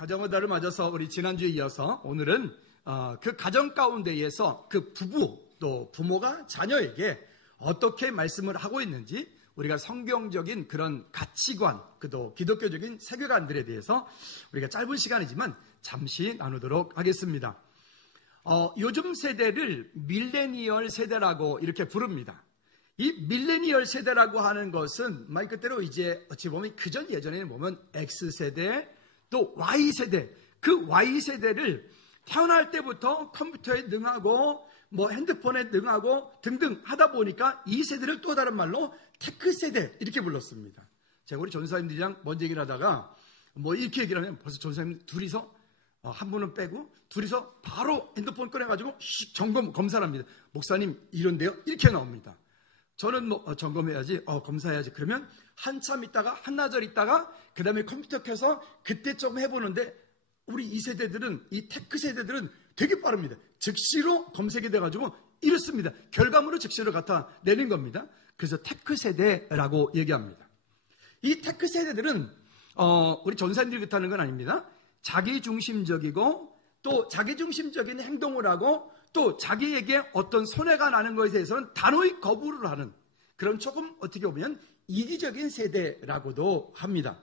가정의 달을 맞아서 우리 지난주에 이어서 오늘은 그 가정 가운데에서 그 부부 또 부모가 자녀에게 어떻게 말씀을 하고 있는지 우리가 성경적인 그런 가치관, 또 기독교적인 세계관들에 대해서 우리가 짧은 시간이지만 잠시 나누도록 하겠습니다. 요즘 세대를 밀레니얼 세대라고 이렇게 부릅니다. 이 밀레니얼 세대라고 하는 것은 말 그대로 이제 어찌 보면 그전 예전에는 보면 X세대 또 Y세대, 그 Y세대를 태어날 때부터 컴퓨터에 능하고 뭐 핸드폰에 능하고 등등 하다 보니까 이 세대를 또 다른 말로 테크세대 이렇게 불렀습니다. 제가 우리 전사님들이랑 먼저 얘기를 하다가 뭐 이렇게 얘기를 하면 벌써 전사님 둘이서 한 분은 빼고 둘이서 바로 핸드폰 꺼내가지고 검사를 합니다. 목사님 이런데요? 이렇게 나옵니다. 저는 뭐 점검해야지, 검사해야지. 그러면 한참 있다가 한나절 있다가 그 다음에 컴퓨터 켜서 그때 좀 해보는데 우리 이 세대들은, 이 테크 세대들은 되게 빠릅니다. 즉시로 검색이 돼가지고 이렇습니다. 결과물을 즉시로 갖다 내는 겁니다. 그래서 테크 세대라고 얘기합니다. 이 테크 세대들은 우리 전사님들이 그렇다는 건 아닙니다. 자기중심적이고 또 자기중심적인 행동을 하고 또 자기에게 어떤 손해가 나는 것에 대해서는 단호히 거부를 하는 그런 조금 어떻게 보면 이기적인 세대라고도 합니다.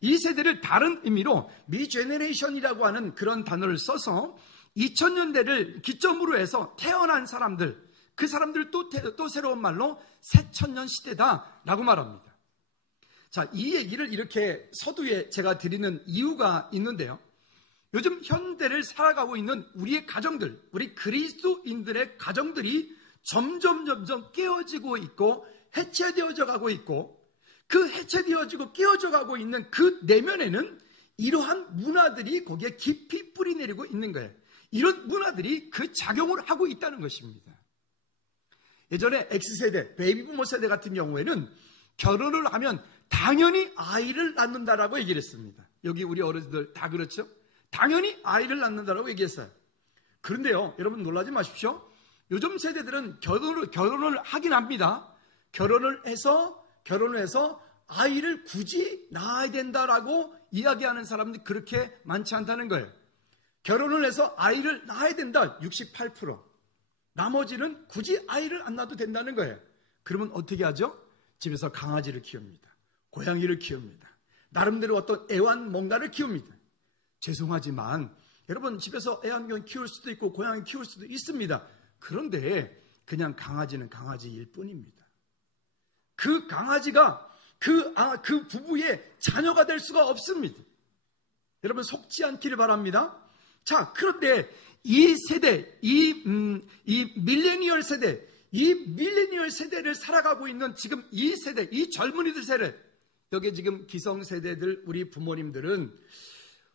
이 세대를 다른 의미로 미제네레이션이라고 하는 그런 단어를 써서 2000년대를 기점으로 해서 태어난 사람들, 그 사람들 또 새로운 말로 새천년 시대다라고 말합니다. 자, 이 얘기를 이렇게 서두에 제가 드리는 이유가 있는데요. 요즘 현대를 살아가고 있는 우리의 가정들, 우리 그리스도인들의 가정들이 점점 깨어지고 있고 해체되어져 가고 있고 그 해체되어지고 깨어져 가고 있는 그 내면에는 이러한 문화들이 거기에 깊이 뿌리내리고 있는 거예요. 이런 문화들이 그 작용을 하고 있다는 것입니다. 예전에 X세대, 베이비부모 세대 같은 경우에는 결혼을 하면 당연히 아이를 낳는다라고 얘기를 했습니다. 여기 우리 어른들 다 그렇죠? 당연히 아이를 낳는다라고 얘기했어요. 그런데요, 여러분 놀라지 마십시오. 요즘 세대들은 결혼을 하긴 합니다. 결혼을 해서 아이를 굳이 낳아야 된다라고 이야기하는 사람들이 그렇게 많지 않다는 거예요. 결혼을 해서 아이를 낳아야 된다, 68%. 나머지는 굳이 아이를 안 낳아도 된다는 거예요. 그러면 어떻게 하죠? 집에서 강아지를 키웁니다. 고양이를 키웁니다. 나름대로 어떤 애완 뭔가를 키웁니다. 죄송하지만 여러분 집에서 애완견 키울 수도 있고 고양이 키울 수도 있습니다. 그런데 그냥 강아지는 강아지일 뿐입니다. 그 강아지가 그 부부의 자녀가 될 수가 없습니다. 여러분 속지 않기를 바랍니다. 자, 그런데 이 세대, 이 밀레니얼 세대, 이 밀레니얼 세대를 살아가고 있는 지금 이 세대, 이 젊은이들 세대, 여기 지금 기성세대들, 우리 부모님들은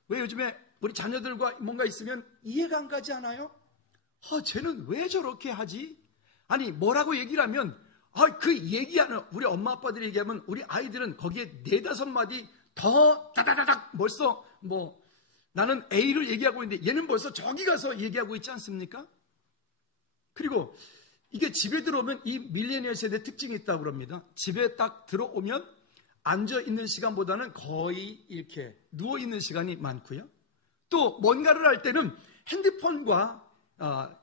왜 요즘에 우리 자녀들과 뭔가 있으면 이해가 안 가지 않아요? 쟤는 왜 저렇게 하지? 아니, 뭐라고 얘기를 하면, 그 얘기하는, 우리 엄마 아빠들이 얘기하면 우리 아이들은 거기에 4-5마디 더 다다다닥 벌써 나는 A를 얘기하고 있는데 얘는 벌써 저기 가서 얘기하고 있지 않습니까? 그리고 이게 집에 들어오면 이 밀레니얼 세대 특징이 있다고 합니다. 집에 딱 들어오면 앉아있는 시간보다는 거의 이렇게 누워있는 시간이 많고요. 또 뭔가를 할 때는 핸드폰과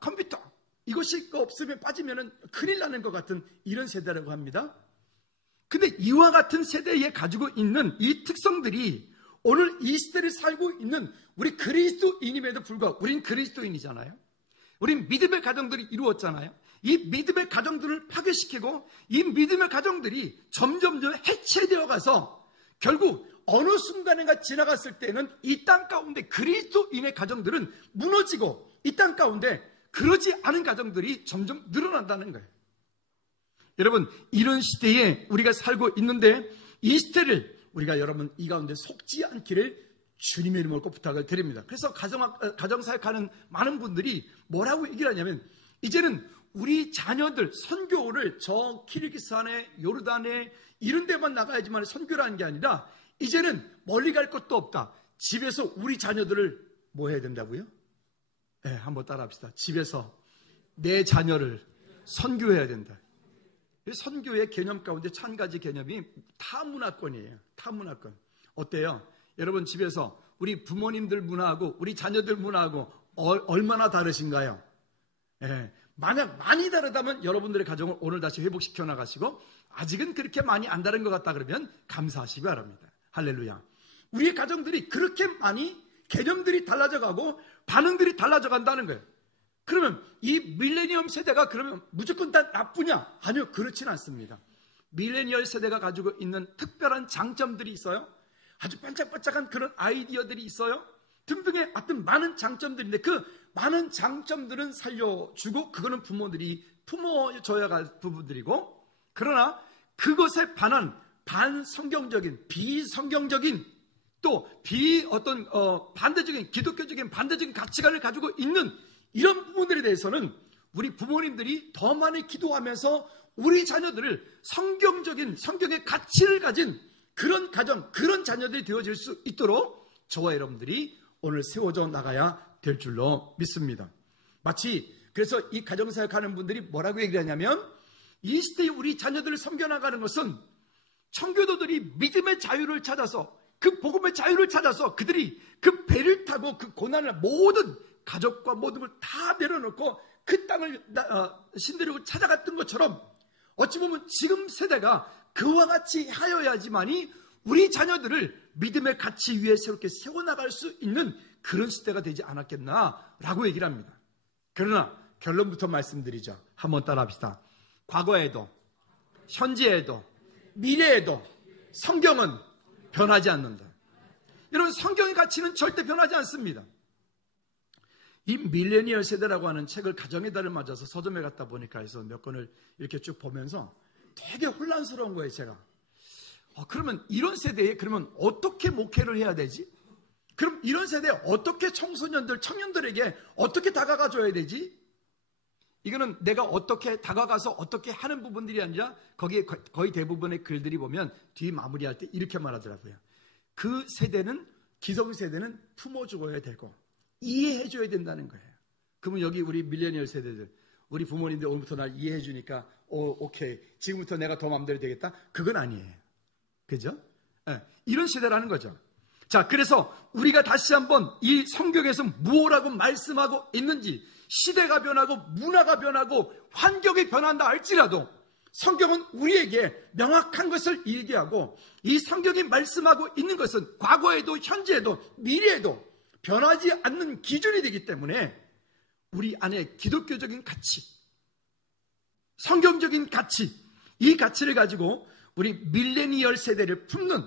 컴퓨터 이것이 없으면 빠지면 큰일 나는 것 같은 이런 세대라고 합니다. 근데 이와 같은 세대에 가지고 있는 이 특성들이 오늘 이 시대를 살고 있는 우리 그리스도인임에도 불구하고 우린 그리스도인이잖아요. 우린 믿음의 가정들이 이루었잖아요. 이 믿음의 가정들을 파괴시키고 이 믿음의 가정들이 점점 해체되어 가서 결국 어느 순간에가 지나갔을 때는 이 땅 가운데 그리스도인의 가정들은 무너지고 이 땅 가운데 그러지 않은 가정들이 점점 늘어난다는 거예요. 여러분, 이런 시대에 우리가 살고 있는데 이 시대를 우리가 여러분 이 가운데 속지 않기를 주님의 이름으로 꼭 부탁을 드립니다. 그래서 가정사역하는 많은 분들이 뭐라고 얘기를 하냐면 이제는 우리 자녀들 선교를 저 키르기스탄에 요르단에 이런 데만 나가야지만 선교라는 게 아니라 이제는 멀리 갈 것도 없다. 집에서 우리 자녀들을 뭐 해야 된다고요? 네, 한번 따라합시다. 집에서 내 자녀를 선교해야 된다. 선교의 개념 가운데 한 가지 개념이 타문화권이에요. 타문화권. 어때요? 여러분 집에서 우리 부모님들 문화하고 우리 자녀들 문화하고 얼마나 다르신가요? 예, 만약 많이 다르다면 여러분들의 가정을 오늘 다시 회복시켜 나가시고, 아직은 그렇게 많이 안 다른 것 같다 그러면 감사하시기 바랍니다. 할렐루야. 우리의 가정들이 그렇게 많이 개념들이 달라져가고 반응들이 달라져간다는 거예요. 그러면 이 밀레니엄 세대가 그러면 무조건 다 나쁘냐? 아니요, 그렇지는 않습니다. 밀레니얼 세대가 가지고 있는 특별한 장점들이 있어요. 아주 반짝반짝한 그런 아이디어들이 있어요. 등등의 어떤 많은 장점들인데, 그 많은 장점들은 살려주고 그거는 부모들이 품어줘야 할 부분들이고, 그러나 그것에 반한 반성경적인, 비성경적인, 또 반대적인, 기독교적인 반대적인 가치관을 가지고 있는 이런 부분들에 대해서는 우리 부모님들이 더 많이 기도하면서 우리 자녀들을 성경적인, 성경의 가치를 가진 그런 가정, 그런 자녀들이 되어질 수 있도록 저와 여러분들이 오늘 세워져 나가야 될 줄로 믿습니다. 마치 그래서 이 가정사역하는 분들이 뭐라고 얘기를 하냐면, 이 시대에 우리 자녀들을 섬겨나가는 것은 청교도들이 믿음의 자유를 찾아서, 그 복음의 자유를 찾아서 그들이 그 배를 타고 그 고난을, 모든 가족과 모든 걸 다 내려놓고 그 땅을 신들이고 찾아갔던 것처럼, 어찌 보면 지금 세대가 그와 같이 하여야지만이 우리 자녀들을 믿음의 가치 위에 새롭게 세워나갈 수 있는 그런 시대가 되지 않았겠나라고 얘기를 합니다. 그러나 결론부터 말씀드리죠. 한번 따라합시다. 과거에도, 현재에도, 미래에도 성경은 변하지 않는다. 여러분, 성경의 가치는 절대 변하지 않습니다. 이 밀레니얼 세대라고 하는 책을 가정의 달을 맞아서 서점에 갔다 보니까 해서 몇 권을 이렇게 쭉 보면서 되게 혼란스러운 거예요, 제가. 그러면 이런 세대에 그러면 어떻게 목회를 해야 되지? 그럼 이런 세대에 어떻게 청소년들, 청년들에게 어떻게 다가가 줘야 되지? 이거는 내가 어떻게 다가가서 어떻게 하는 부분들이 아니라 거기에 거의 대부분의 글들이 보면 뒤 마무리할 때 이렇게 말하더라고요. 그 세대는, 기성세대는 품어줘야 되고 이해해줘야 된다는 거예요. 그러면 여기 우리 밀레니얼 세대들, 우리 부모님들 오늘부터 날 이해해주니까 오케이, 지금부터 내가 더 마음대로 되겠다? 그건 아니에요. 그죠? 네, 이런 시대라는 거죠. 자, 그래서 우리가 다시 한번 이 성경에서 무엇라고 말씀하고 있는지, 시대가 변하고 문화가 변하고 환경이 변한다 할지라도 성경은 우리에게 명확한 것을 얘기하고, 이 성경이 말씀하고 있는 것은 과거에도 현재에도 미래에도 변하지 않는 기준이 되기 때문에 우리 안에 기독교적인 가치, 성경적인 가치, 이 가치를 가지고 우리 밀레니얼 세대를 품는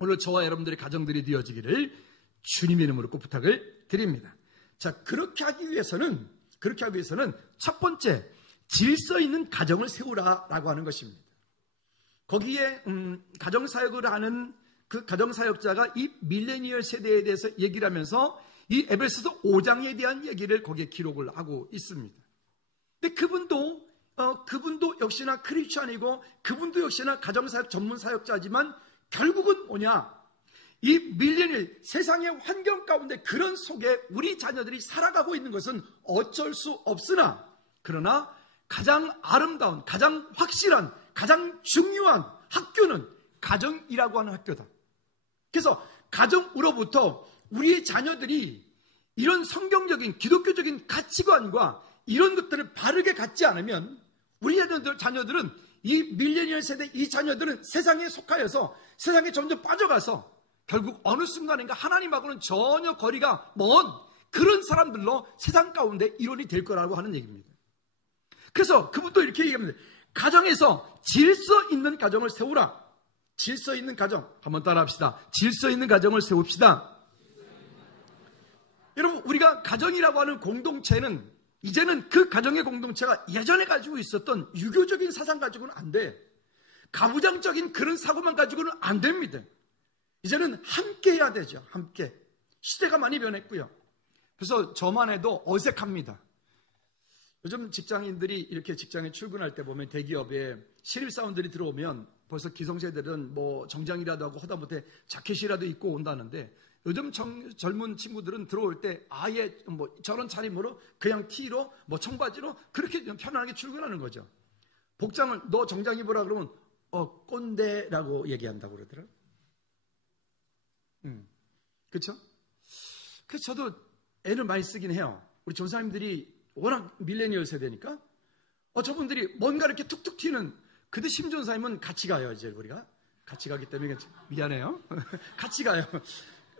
오늘 저와 여러분들의 가정들이 되어지기를 주님의 이름으로 꼭 부탁을 드립니다. 자, 그렇게 하기 위해서는 첫 번째, 질서 있는 가정을 세우라라고 하는 것입니다. 거기에 가정사역을 하는 그 가정사역자가 이 밀레니얼 세대에 대해서 얘기를 하면서 이 에베소서 5장에 대한 얘기를 거기에 기록을 하고 있습니다. 근데 그분도 역시나 크리스찬이고 그분도 역시나 가정사역 전문 사역자지만 결국은 뭐냐? 이 밀레니얼 세상의 환경 가운데 그런 속에 우리 자녀들이 살아가고 있는 것은 어쩔 수 없으나, 그러나 가장 아름다운, 가장 확실한, 가장 중요한 학교는 가정이라고 하는 학교다. 그래서 가정으로부터 우리의 자녀들이 이런 성경적인 기독교적인 가치관과 이런 것들을 바르게 갖지 않으면 우리 자녀들은 이 밀레니얼 세대, 이 자녀들은 세상에 속하여서 세상에 점점 빠져가서 결국 어느 순간인가 하나님하고는 전혀 거리가 먼 그런 사람들로 세상 가운데 일원이 될 거라고 하는 얘기입니다. 그래서 그분도 이렇게 얘기합니다. 가정에서 질서 있는 가정을 세우라. 질서 있는 가정, 한번 따라합시다. 질서 있는 가정을 세웁시다. 여러분, 우리가 가정이라고 하는 공동체는 이제는 그 가정의 공동체가 예전에 가지고 있었던 유교적인 사상 가지고는 안 돼. 가부장적인 그런 사고만 가지고는 안 됩니다. 이제는 함께 해야 되죠. 함께. 시대가 많이 변했고요. 그래서 저만 해도 어색합니다. 요즘 직장인들이 이렇게 직장에 출근할 때 보면 대기업에 신입사원들이 들어오면 벌써 기성세대들은 뭐 정장이라도 하고 하다못해 자켓이라도 입고 온다는데, 요즘 젊은 친구들은 들어올 때 아예 뭐 저런 차림으로 그냥 티로 뭐 청바지로 그렇게 편안하게 출근하는 거죠. 복장을 너 정장 입으라 그러면 꼰대라고 얘기한다고 그러더라고요. 그렇죠? 그래서 저도 애를 많이 쓰긴 해요. 우리 전사님들이 워낙 밀레니얼 세대니까 저분들이 뭔가 이렇게 툭툭 튀는, 그때 심전사님은 같이 가요. 이제 우리가 같이 가기 때문에 미안해요. 같이 가요.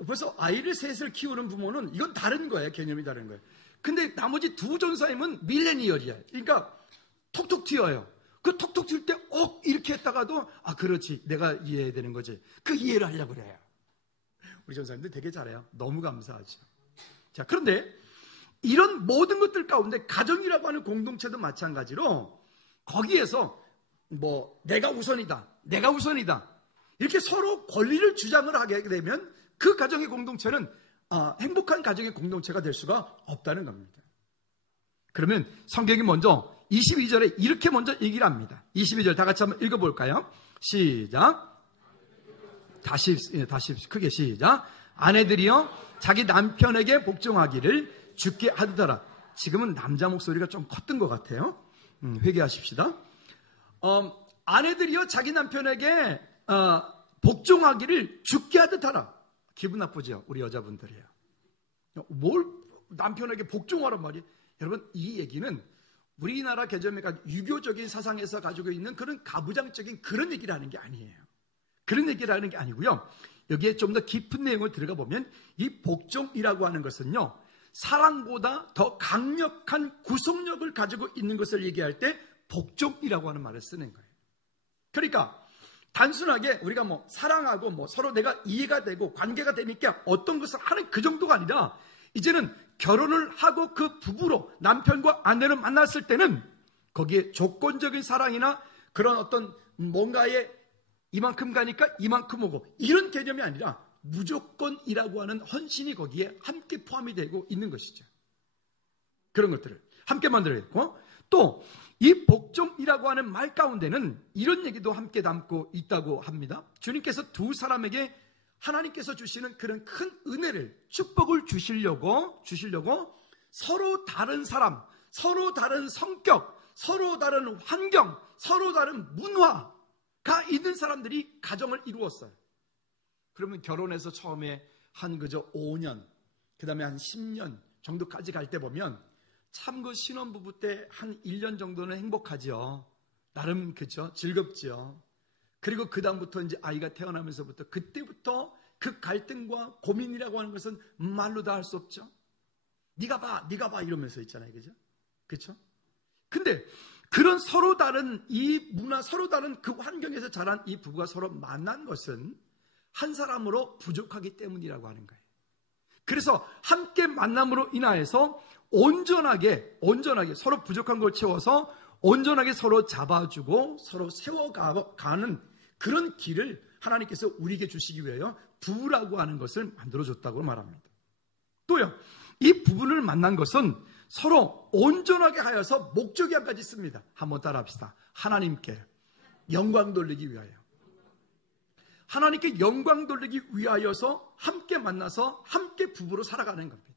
벌써 아이를 셋을 키우는 부모는 이건 다른 거예요. 개념이 다른 거예요. 근데 나머지 두 전사님은 밀레니얼이야. 그러니까 톡톡 튀어요. 그 톡톡 튈 때 이렇게 했다가도 그렇지, 내가 이해해야 되는 거지. 그 이해를 하려고 그래요. 우리 전사님들 되게 잘해요. 너무 감사하죠. 자, 그런데 이런 모든 것들 가운데 가정이라고 하는 공동체도 마찬가지로 거기에서 내가 우선이다, 내가 우선이다, 이렇게 서로 권리를 주장을 하게 되면 그 가정의 공동체는 행복한 가정의 공동체가 될 수가 없다는 겁니다. 그러면 성경이 먼저 22절에 이렇게 먼저 얘기를 합니다. 22절 다 같이 한번 읽어볼까요? 시작. 다시 크게 시작. 아내들이여 자기 남편에게 복종하기를 주께 하듯하라. 지금은 남자 목소리가 좀 컸던 것 같아요. 회개하십시다. 아내들이여 자기 남편에게 복종하기를 주께 하듯하라. 기분 나쁘죠? 우리 여자분들이에요. 뭘 남편에게 복종하란 말이에요? 여러분, 이 얘기는 우리나라 개념의 유교적인 사상에서 가지고 있는 그런 가부장적인 그런 얘기를 하는 게 아니에요. 그런 얘기를 하는 게 아니고요. 여기에 좀 더 깊은 내용을 들어가 보면 이 복종이라고 하는 것은요, 사랑보다 더 강력한 구속력을 가지고 있는 것을 얘기할 때 복종이라고 하는 말을 쓰는 거예요. 그러니까 단순하게 우리가 사랑하고 서로 내가 이해가 되고 관계가 되니까 어떤 것을 하는 그 정도가 아니라, 이제는 결혼을 하고 그 부부로 남편과 아내를 만났을 때는 거기에 조건적인 사랑이나 그런 어떤 뭔가에 이만큼 가니까 이만큼 오고 이런 개념이 아니라 무조건이라고 하는 헌신이 거기에 함께 포함이 되고 있는 것이죠. 그런 것들을 함께 만들어야겠고, 또 이 복종이라고 하는 말 가운데는 이런 얘기도 함께 담고 있다고 합니다. 주님께서 두 사람에게 하나님께서 주시는 그런 큰 은혜를, 축복을 주시려고 서로 다른 사람, 서로 다른 성격, 서로 다른 환경, 서로 다른 문화가 있는 사람들이 가정을 이루었어요. 그러면 결혼해서 처음에 한 그저 5년, 그 다음에 한 10년 정도까지 갈 때 보면 참 그 신혼부부 때 한 1년 정도는 행복하죠. 나름 그죠? 즐겁죠. 그리고 그 다음부터 이제 아이가 태어나면서부터 그때부터 그 갈등과 고민이라고 하는 것은 말로 다 할 수 없죠. 네가 봐 이러면서 있잖아요. 그죠? 그렇죠? 근데 그런 서로 다른 이 문화, 서로 다른 그 환경에서 자란 이 부부가 서로 만난 것은 한 사람으로 부족하기 때문이라고 하는 거예요. 그래서 함께 만남으로 인하여서 온전하게 서로 부족한 걸 채워서 온전하게 서로 잡아주고 서로 세워가는 그런 길을 하나님께서 우리에게 주시기 위하여 부부라고 하는 것을 만들어줬다고 말합니다. 또요, 이 부부를 만난 것은 서로 온전하게 하여서 목적이 한 가지 있습니다. 한번 따라합시다. 하나님께 영광 돌리기 위하여. 하나님께 영광 돌리기 위하여서 함께 만나서 함께 부부로 살아가는 겁니다.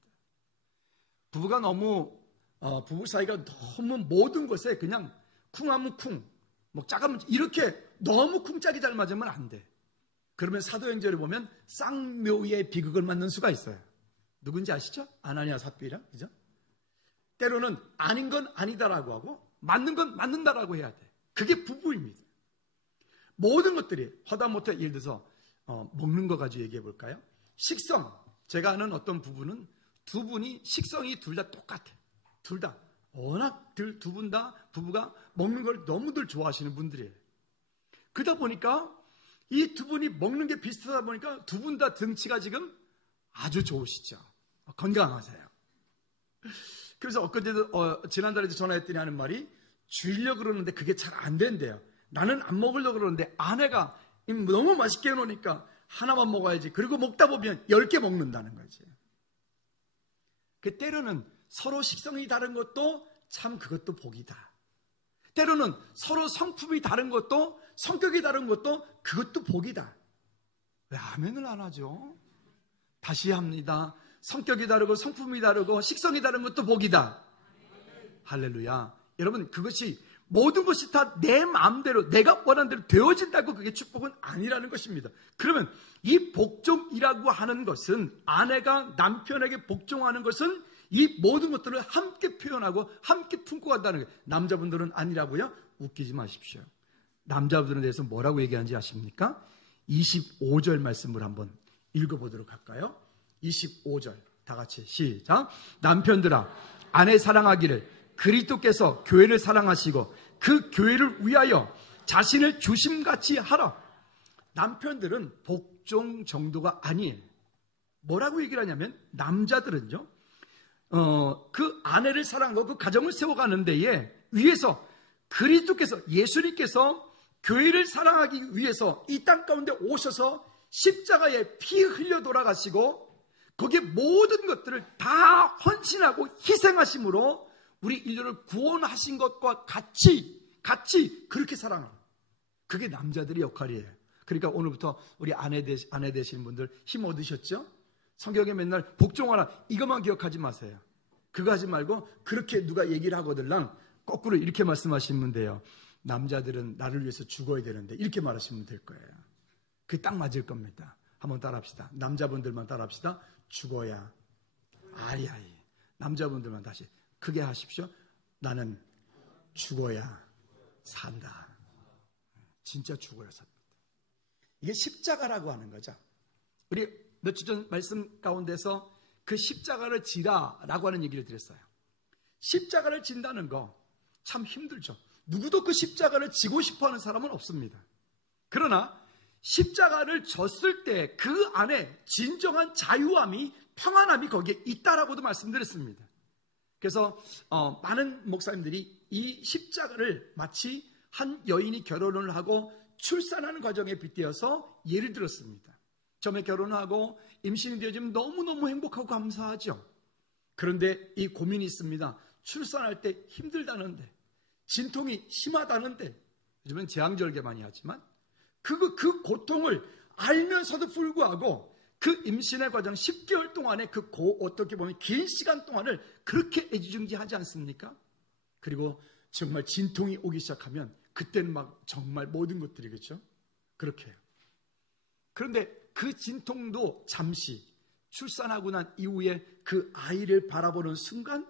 부부가 너무 부부 사이가 너무 모든 것에 그냥 쿵하면 쿵, 짜가면 이렇게 너무 쿵짝이 잘 맞으면 안 돼. 그러면 사도행전을 보면 쌍묘의 비극을 맞는 수가 있어요. 누군지 아시죠? 아나니아 삽비라, 그죠? 때로는 아닌 건 아니다라고 하고 맞는 건 맞는다라고 해야 돼. 그게 부부입니다. 모든 것들이 하다못해 예를 들어서 먹는 거 가지고 얘기해 볼까요? 식성. 제가 아는 어떤 부부는 두 분이 식성이 둘 다 똑같아. 둘 다 워낙 두 분 다 부부가 먹는 걸 너무들 좋아하시는 분들이에요. 그러다 보니까 이 두 분이 먹는 게 비슷하다 보니까 두 분 다 등치가 지금 아주 좋으시죠. 건강하세요. 그래서 엊그제도 지난달에도 전화했더니 하는 말이 주려고 그러는데 그게 잘 안 된대요. 나는 안 먹으려고 그러는데 아내가 너무 맛있게 해놓으니까 하나만 먹어야지. 그리고 먹다 보면 10개 먹는다는 거지. 그 때로는 서로 식성이 다른 것도 참 그것도 복이다. 때로는 서로 성품이 다른 것도 성격이 다른 것도 그것도 복이다. 왜 아멘을 안 하죠? 다시 합니다. 성격이 다르고 성품이 다르고 식성이 다른 것도 복이다. 할렐루야. 여러분, 그것이 모든 것이 다 내 마음대로 내가 원하는 대로 되어진다고 그게 축복은 아니라는 것입니다. 그러면 이 복종이라고 하는 것은 아내가 남편에게 복종하는 것은 이 모든 것들을 함께 표현하고 함께 품고 간다는 거예요. 남자분들은 아니라고요? 웃기지 마십시오. 남자분들에 대해서 뭐라고 얘기하는지 아십니까? 25절 말씀을 한번 읽어보도록 할까요? 25절 다 같이 시작. 남편들아 아내 사랑하기를 그리스도께서 교회를 사랑하시고 그 교회를 위하여 자신을 주심같이 하라. 남편들은 복종 정도가 아니에요. 뭐라고 얘기를 하냐면 남자들은요 그 아내를 사랑하고 그 가정을 세워가는 데에 위해서 그리스도께서 예수님께서 교회를 사랑하기 위해서 이 땅 가운데 오셔서 십자가에 피 흘려 돌아가시고 거기에 모든 것들을 다 헌신하고 희생하심으로 우리 인류를 구원하신 것과 같이 그렇게 사랑합니다. 그게 남자들의 역할이에요. 그러니까 오늘부터 우리 아내 되시는 분들 힘 얻으셨죠? 성경에 맨날 복종하라 이것만 기억하지 마세요. 그거 하지 말고 그렇게 누가 얘기를 하거들랑 거꾸로 이렇게 말씀하시면 돼요. 남자들은 나를 위해서 죽어야 되는데 이렇게 말하시면 될 거예요. 그게 딱 맞을 겁니다. 한번 따라합시다. 남자분들만 따라합시다. 죽어야 아이 남자분들만 다시 크게 하십시오. 나는 죽어야 산다. 진짜 죽어야 삽니다. 이게 십자가라고 하는 거죠. 우리 며칠 전 말씀 가운데서 그 십자가를 지라라고 하는 얘기를 드렸어요. 십자가를 진다는 거 참 힘들죠. 누구도 그 십자가를 지고 싶어하는 사람은 없습니다. 그러나 십자가를 졌을 때 그 안에 진정한 자유함이 평안함이 거기에 있다라고도 말씀드렸습니다. 그래서 많은 목사님들이 이 십자가를 마치 한 여인이 결혼을 하고 출산하는 과정에 빗대어서 예를 들었습니다. 처음에 결혼하고 임신이 되어지면 너무너무 행복하고 감사하죠. 그런데 이 고민이 있습니다. 출산할 때 힘들다는데, 진통이 심하다는데, 요즘은 제왕절개 많이 하지만 그 고통을 알면서도 불구하고 그 임신의 과정 10개월 동안에 어떻게 보면 긴 시간 동안을 그렇게 애지중지하지 않습니까? 그리고 정말 진통이 오기 시작하면 그때는 막 정말 모든 것들이 그렇죠? 그렇게 해요. 그런데 그 진통도 잠시 출산하고 난 이후에 그 아이를 바라보는 순간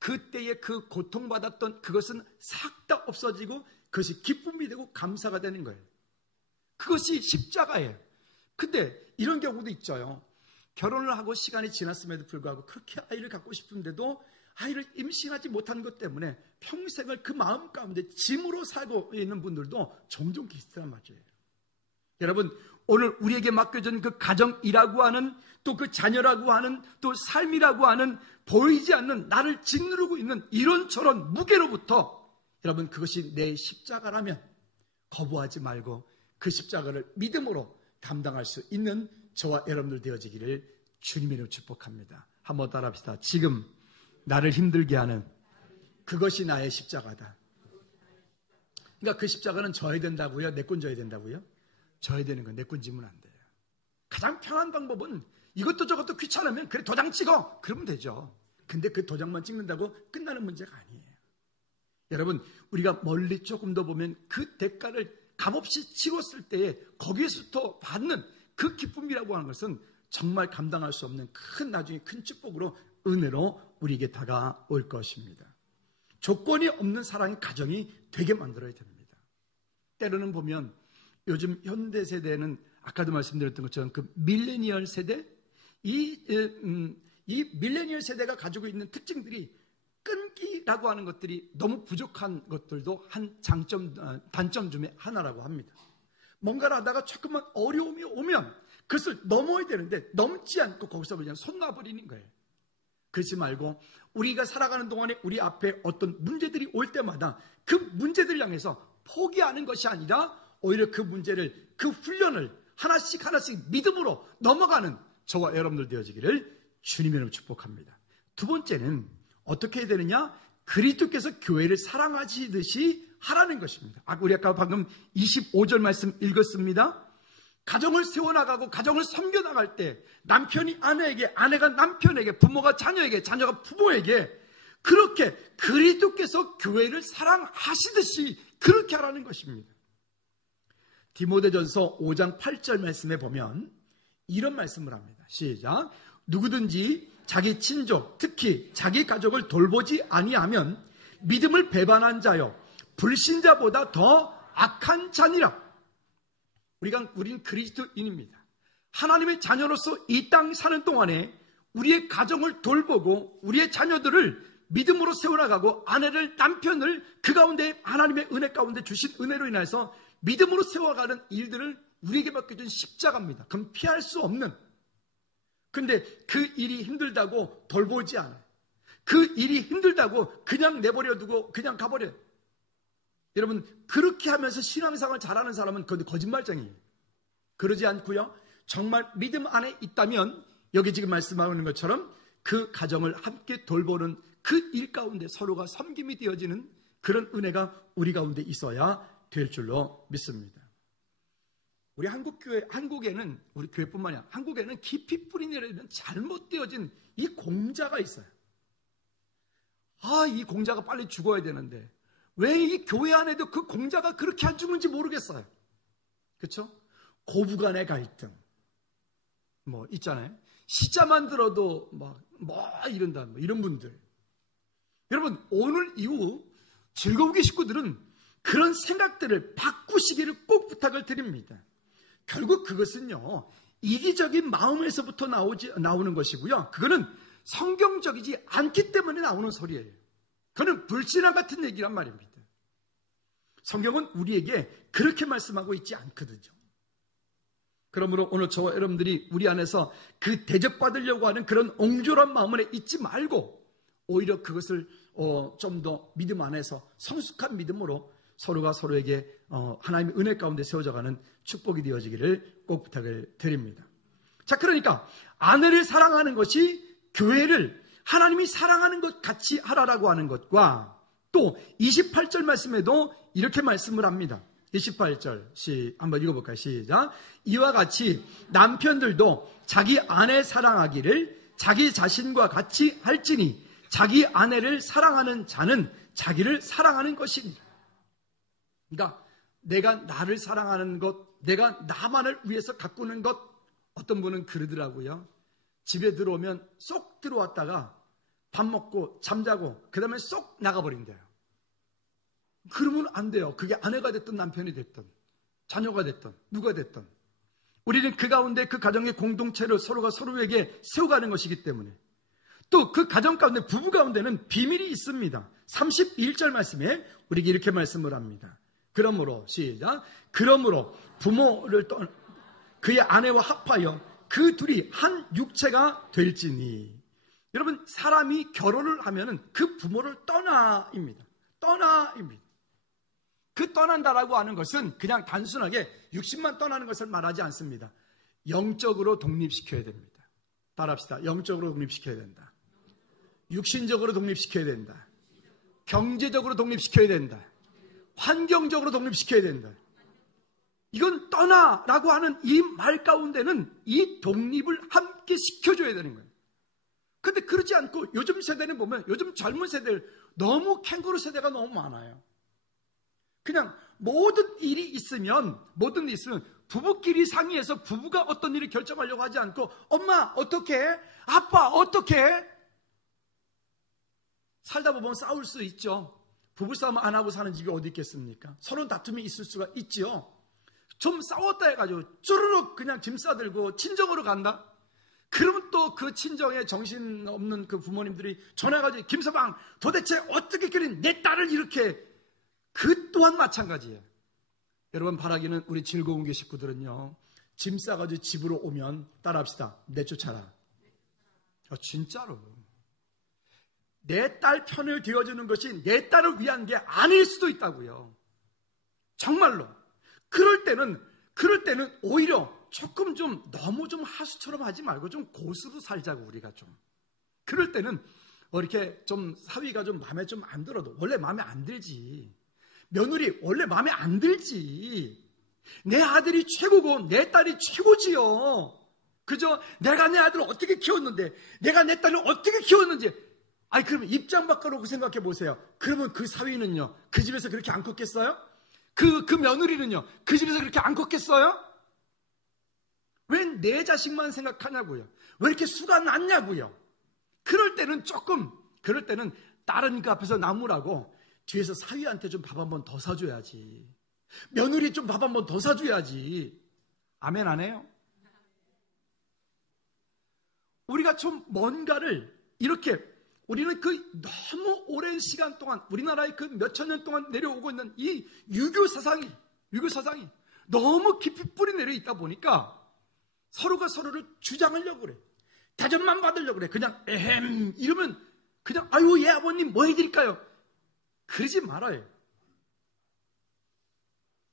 그때의 그 고통받았던 그것은 싹 다 없어지고 그것이 기쁨이 되고 감사가 되는 거예요. 그것이 십자가예요. 근데 이런 경우도 있죠. 결혼을 하고 시간이 지났음에도 불구하고 그렇게 아이를 갖고 싶은데도 아이를 임신하지 못한 것 때문에 평생을 그 마음 가운데 짐으로 살고 있는 분들도 종종 계시단 말이에요. 여러분, 오늘 우리에게 맡겨진 그 가정이라고 하는, 또 그 자녀라고 하는, 또 삶이라고 하는 보이지 않는 나를 짓누르고 있는 이런 저런 무게로부터 여러분, 그것이 내 십자가라면 거부하지 말고 그 십자가를 믿음으로 감당할 수 있는 저와 여러분들 되어지기를 주님의 이름으로 축복합니다. 한번 따라합시다. 지금 나를 힘들게 하는 그것이 나의 십자가다. 그러니까 그 십자가는 져야 된다고요? 내 건 져야 된다고요? 져야 되는 건 내 건 지면 안 돼요. 가장 편한 방법은 이것도 저것도 귀찮으면 그래 도장 찍어. 그러면 되죠. 근데 그 도장만 찍는다고 끝나는 문제가 아니에요. 여러분, 우리가 멀리 조금 더 보면 그 대가를 값없이 치렀을 때에 거기에서부터 받는 그 기쁨이라고 하는 것은 정말 감당할 수 없는 큰 나중에 큰 축복으로 은혜로 우리에게 다가올 것입니다. 조건이 없는 사랑의 가정이 되게 만들어야 됩니다. 때로는 보면 요즘 현대 세대는 아까도 말씀드렸던 것처럼 그 밀레니얼 세대, 이 밀레니얼 세대가 가지고 있는 특징들이 끈기라고 하는 것들이 너무 부족한 것들도 한 단점 중에 하나라고 합니다. 뭔가를 하다가 조금만 어려움이 오면 그것을 넘어야 되는데 넘지 않고 거기서 그냥 손 놔버리는 거예요. 그러지 말고 우리가 살아가는 동안에 우리 앞에 어떤 문제들이 올 때마다 그 문제들을 향해서 포기하는 것이 아니라 오히려 그 문제를, 그 훈련을 하나씩 믿음으로 넘어가는 저와 여러분들 되어지기를 주님의 이름으로 축복합니다. 두 번째는 어떻게 해야 되느냐? 그리스도께서 교회를 사랑하시듯이 하라는 것입니다. 우리 아까 방금 25절 말씀 읽었습니다. 가정을 세워나가고 가정을 섬겨나갈 때 남편이 아내에게, 아내가 남편에게, 부모가 자녀에게, 자녀가 부모에게 그렇게 그리스도께서 교회를 사랑하시듯이 그렇게 하라는 것입니다. 디모데전서 5장 8절 말씀에 보면 이런 말씀을 합니다. 시작. 누구든지 자기 친족, 특히 자기 가족을 돌보지 아니하면 믿음을 배반한 자요 불신자보다 더 악한 자니라. 우린 그리스도인입니다. 하나님의 자녀로서 이 땅 사는 동안에 우리의 가정을 돌보고 우리의 자녀들을 믿음으로 세워나가고 아내를, 남편을 그 가운데 하나님의 은혜 가운데 주신 은혜로 인해서 믿음으로 세워가는 일들을 우리에게 맡겨준 십자가입니다. 그럼 피할 수 없는. 근데 그 일이 힘들다고 돌보지 않아요. 그 일이 힘들다고 그냥 내버려두고 그냥 가버려요. 여러분, 그렇게 하면서 신앙생활 잘하는 사람은 그건 거짓말쟁이에요. 그러지 않고요, 정말 믿음 안에 있다면 여기 지금 말씀하고 있는 것처럼 그 가정을 함께 돌보는 그 일 가운데 서로가 섬김이 되어지는 그런 은혜가 우리 가운데 있어야 될 줄로 믿습니다. 우리 한국에는, 우리 교회뿐만 아니라 한국에는 깊이 뿌리 내리는 잘못되어진 이 공자가 있어요. 이 공자가 빨리 죽어야 되는데 왜 이 교회 안에도 그 공자가 그렇게 안 죽는지 모르겠어요. 그렇죠? 고부간의 갈등 있잖아요. 시자만 들어도 이런다, 이런 분들. 여러분, 오늘 이후 즐거우게 식구들은 그런 생각들을 바꾸시기를 꼭 부탁을 드립니다. 결국 그것은요, 이기적인 마음에서부터 나오는 것이고요. 그거는 성경적이지 않기 때문에 나오는 소리예요. 그거는 불신앙 같은 얘기란 말입니다. 성경은 우리에게 그렇게 말씀하고 있지 않거든요. 그러므로 오늘 저와 여러분들이 우리 안에서 그 대접받으려고 하는 그런 옹졸한 마음을 잊지 말고 오히려 그것을 좀 더 믿음 안에서 성숙한 믿음으로 서로가 서로에게 하나님의 은혜 가운데 세워져가는 축복이 되어지기를 꼭 부탁을 드립니다. 자, 그러니까 아내를 사랑하는 것이 교회를 하나님이 사랑하는 것 같이 하라라고 하는 것과 또 28절 말씀에도 이렇게 말씀을 합니다. 28절 한번 읽어볼까요? 시작. 이와 같이 남편들도 자기 아내 사랑하기를 자기 자신과 같이 할지니 자기 아내를 사랑하는 자는 자기를 사랑하는 것이니. 그러니까 내가 나를 사랑하는 것, 내가 나만을 위해서 가꾸는 것. 어떤 분은 그러더라고요. 집에 들어오면 쏙 들어왔다가 밥 먹고 잠자고 그 다음에 쏙 나가버린대요. 그러면 안 돼요. 그게 아내가 됐든 남편이 됐든 자녀가 됐든 누가 됐든 우리는 그 가운데 그 가정의 공동체를 서로가 서로에게 세워가는 것이기 때문에 또 그 가정 가운데 부부 가운데는 비밀이 있습니다. 31절 말씀에 우리에게 이렇게 말씀을 합니다. 그러므로 시작. 그러므로 부모를 그의 아내와 합하여 그 둘이 한 육체가 될지니. 여러분, 사람이 결혼을 하면은 그 부모를 떠나입니다. 떠나입니다. 그 떠난다라고 하는 것은 그냥 단순하게 육신만 떠나는 것을 말하지 않습니다. 영적으로 독립시켜야 됩니다. 따라합시다. 영적으로 독립시켜야 된다. 육신적으로 독립시켜야 된다. 경제적으로 독립시켜야 된다. 환경적으로 독립시켜야 된다. 이건 떠나라고 하는 이 말 가운데는 이 독립을 함께 시켜줘야 되는 거예요. 근데 그러지 않고 요즘 세대는 보면 요즘 젊은 세대들 너무 캥거루 세대가 너무 많아요. 그냥 모든 일이 있으면 부부끼리 상의해서 부부가 어떤 일을 결정하려고 하지 않고 엄마 어떻게 해? 아빠 어떻게 해? 살다 보면 싸울 수 있죠. 부부싸움 안 하고 사는 집이 어디 있겠습니까? 서로 다툼이 있을 수가 있지요. 좀 싸웠다 해가지고 쭈르륵 그냥 짐 싸들고 친정으로 간다? 그러면 또 그 친정에 정신없는 그 부모님들이 전화가지고 김서방 도대체 어떻게 내 딸을 이렇게. 그 또한 마찬가지예요. 여러분, 바라기는 우리 즐거운 게 식구들은요, 짐 싸가지고 집으로 오면 따라합시다. 내쫓아라. 진짜로. 내 딸 편을 되어주는 것이 내 딸을 위한 게 아닐 수도 있다고요. 정말로. 그럴 때는 오히려 조금 너무 하수처럼 하지 말고 좀 고수로 살자고, 우리가 좀. 그럴 때는 이렇게 좀 사위가 좀 마음에 좀 안 들어도 원래 마음에 안 들지. 며느리 원래 마음에 안 들지. 내 아들이 최고고 내 딸이 최고지요. 그죠? 내가 내 아들을 어떻게 키웠는데, 내가 내 딸을 어떻게 키웠는지 아니, 그러면 입장 바꿔놓고 생각해 보세요. 그러면 그 사위는요, 그 집에서 그렇게 안 컸겠어요? 그 며느리는요, 그 집에서 그렇게 안 컸겠어요? 왜 내 자식만 생각하냐고요? 왜 이렇게 수가 낮냐고요? 그럴 때는 다른 그 앞에서 나무라고 뒤에서 사위한테 좀 밥 한 번 더 사줘야지. 며느리 좀 밥 한 번 더 사줘야지. 아멘 안 해요? 우리가 좀 뭔가를 이렇게, 우리는 그 너무 오랜 시간 동안 우리나라의 그 몇천 년 동안 내려오고 있는 이 유교 사상이 너무 깊이 뿌리 내려 있다 보니까 서로가 서로를 주장하려고 그래. 대접만 받으려고 그래. 그냥 에헴 이러면 그냥 아유 예 아버님 뭐 해드릴까요? 그러지 말아요.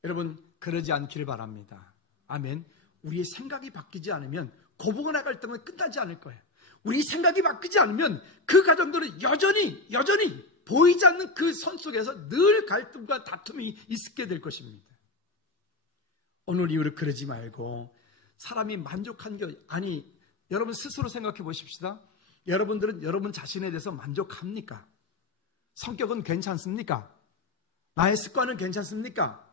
여러분 그러지 않기를 바랍니다. 아멘. 우리의 생각이 바뀌지 않으면 고부가 갈등은 끝나지 않을 거예요. 우리 생각이 바뀌지 않으면 그 가정들은 여전히 보이지 않는 그 선 속에서 늘 갈등과 다툼이 있게 될 것입니다. 오늘 이후로 그러지 말고 사람이 만족한 게 아니, 여러분 스스로 생각해 보십시다. 여러분들은 여러분 자신에 대해서 만족합니까? 성격은 괜찮습니까? 나의 습관은 괜찮습니까?